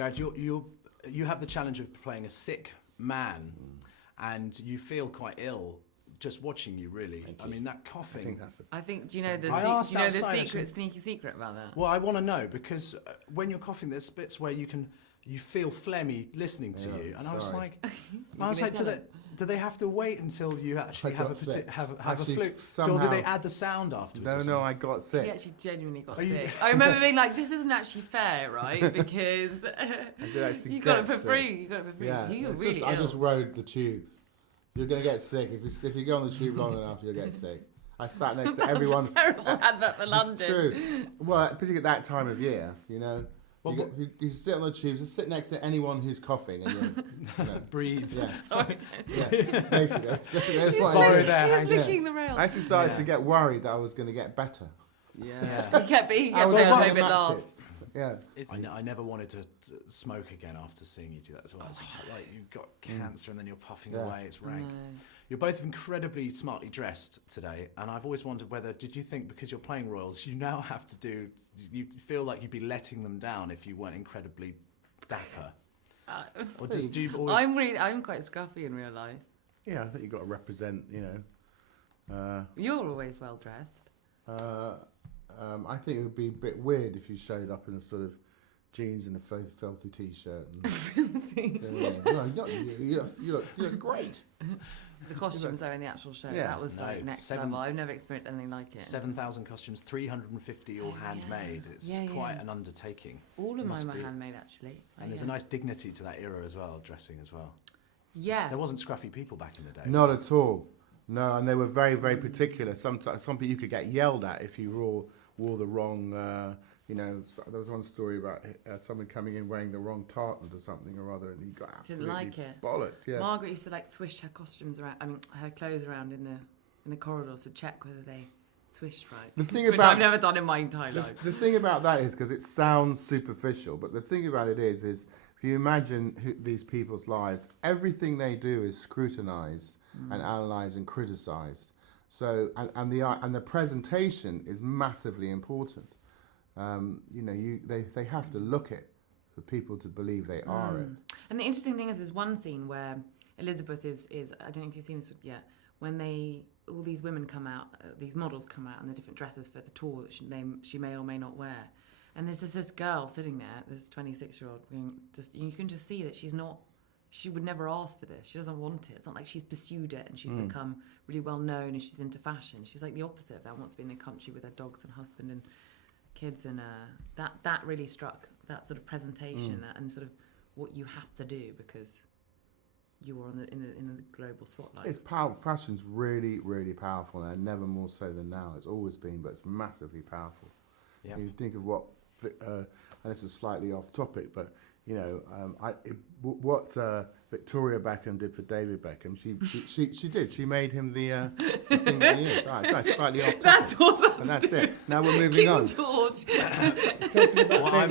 Jared, you have the challenge of playing a sick man, and you feel quite ill just watching you. Really, I mean that coughing. Do you know the sneaky secret about that? Well, I want to know because when you're coughing, there's bits where you feel phlegmy listening to you, and I was like, do they have to wait until you actually have a flu? Or do they add the sound afterwards? No, I got sick. He actually genuinely got sick. I remember being like, this isn't actually fair, right? Because you got it for free. You got it for free. Yeah, you're really ill. I just rode the tube. You're going to get sick. If you go on the tube long enough, you'll get sick. I sat next to everyone. That's a terrible advert for London. It's true. Well, particularly at that time of year, you know. You sit on the tubes, just sit next to anyone who's coughing and you know, breathe. Yeah. Sorry. Basically. That's what I did. He's licking the rails. I actually started to get worried that I was going to get better. Yeah. He kept saying, I hope it lasts. Yeah. I never wanted to smoke again after seeing you do that as well. It's like you've got cancer and then you're puffing away. It's rank. You're both incredibly smartly dressed today, and I've always wondered did you think because you're playing royals, you now have to you feel like you'd be letting them down if you weren't incredibly dapper? Or just do you always... I'm quite scruffy in real life. Yeah, I think you've got to represent, you know. You're always well dressed. I think it would be a bit weird if you showed up in a sort of jeans and a filthy t-shirt. You look great. The costumes though in the actual show, that was like next level. I've never experienced anything like it. 7,000 costumes, 350 all handmade. It's quite an undertaking. All of mine were handmade actually. And there's a nice dignity to that era as well, dressing as well. Yeah. There wasn't scruffy people back in the day. Not at all. No, and they were very, very particular. Some people you could get yelled at if you wore the wrong. You know, there was one story about someone coming in wearing the wrong tartan or something or other, and he got absolutely bollocked. Yeah. Margaret used to like swish her costumes around. I mean, her clothes around in the corridors to check whether they swished right. The thing which I've never done in my entire life. The thing about that is because it sounds superficial, but the thing about it is if you imagine these people's lives, everything they do is scrutinised and analysed and criticised. So and the presentation is massively important. You know, they have to look it for people to believe they are it. And the interesting thing is, there's one scene where Elizabeth is I don't know if you've seen this yet, when all these women come out, these models come out in the different dresses for the tour that she may or may not wear. And there's just this girl sitting there, this 26-year-old, you can just see that she would never ask for this. She doesn't want it. It's not like she's pursued it and she's become really well known and she's into fashion. She's like the opposite of that, wants to be in the country with her dogs and husband and kids, and that really struck, that sort of presentation and sort of what you have to do because you were in the global spotlight. It's powerful. Fashion's really, really powerful, and never more so than now. It's always been, but it's massively powerful. Yep. You think of what, and this is slightly off topic, but you know, what Victoria Beckham did for David Beckham, she did. She made him the thing that he is. All right, that's slightly off topic. That's awesome. And that's it. Now we're moving King on. George. Talking about